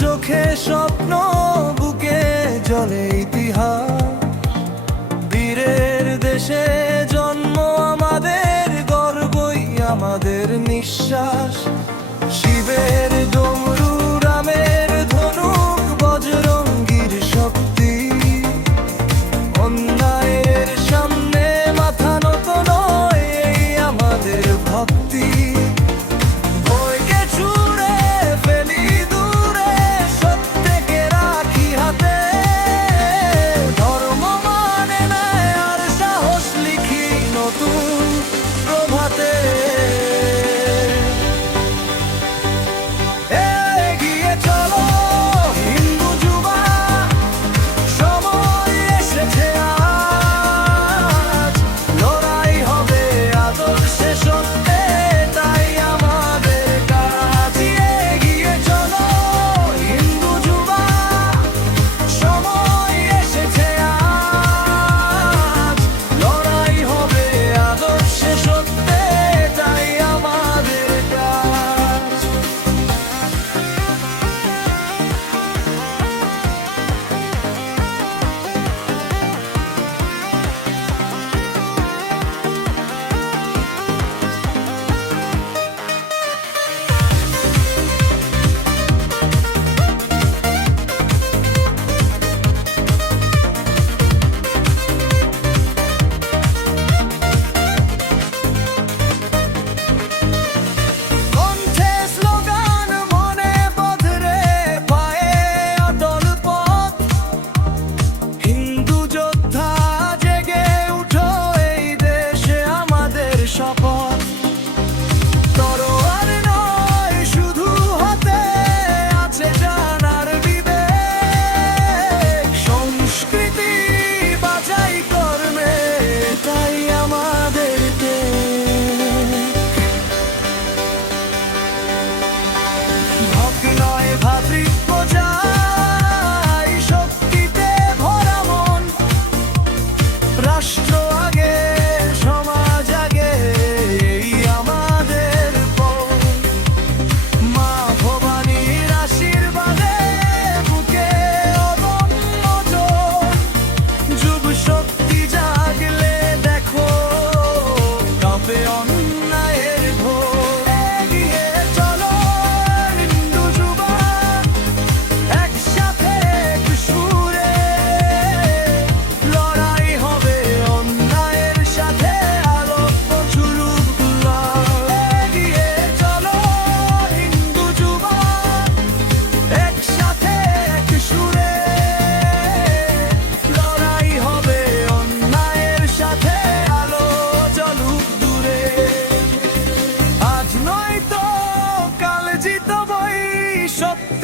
চোখে স্বপ্ন, বুকে জলে ইতিহাস। বীরের দেশে জন্ম আমাদের, গর্বই আমাদের নিঃশ্বাস। শিবের ডমরু, রামের ধনুক, বজরঙ্গীর শক্তি। অন্যায়ের সামনে মাথা নত নয়, এই আমাদের ভক্তি। ভয়কে ছুঁড়ে ফেলি দূরে, সত্যকে রাখি হাতে। ধর্ম মানে নেয় আর সাহস লিখি নতুন প্রভাতে। এগিয়ে চলো হিন্দু যুবা, সময় এসেছে আজ। লড়াই হবে আদর্শে সত্যে, তাই আমাদের কাজ। এগিয়ে চলো হিন্দু যুবা, সময় এসেছে আজ। লড়াই হবে আদর্শে সত্যে, তাই আমাদের কাজ। কণ্ঠে স্লোগান, মনে বধরে, পায়ে অটল পথ। হিন্দু যোদ্ধা জেগে উঠো, এই দেশে আমাদের শপথ। তরোয়ার নয় শুধু হাতে, আছে জানার বিবেক। সংস্কৃতি বাঁচাই কর্মে, তাই আমাদের ভক্ত নয় ভ্রাতৃত্ব চাই, শক্তিতে ভরা মন। রাষ্ট্র আগে, সমাজ আগে, এই আমাদের পথ। মা ভবানীর আশীর্বাদে বুকে অদম্য জোর। যুব শক্তি জাগলে দেখো, কাঁপে অন্যায়ের ঘোর। এগিয়ে চলো হিন্দু যুবা, একসাথে এক সুরে। লড়াই হবে অন্যায়ের সাথে, আলোক ঝুলুক দুলাল। এগিয়ে চলো হিন্দু যুবা, একসাথে এক সুরে। লড়াই হবে অন্যায়ের সাথে, আলো জ্বলুক দূরে। আজ নয় তো কাল জিতবই সত্য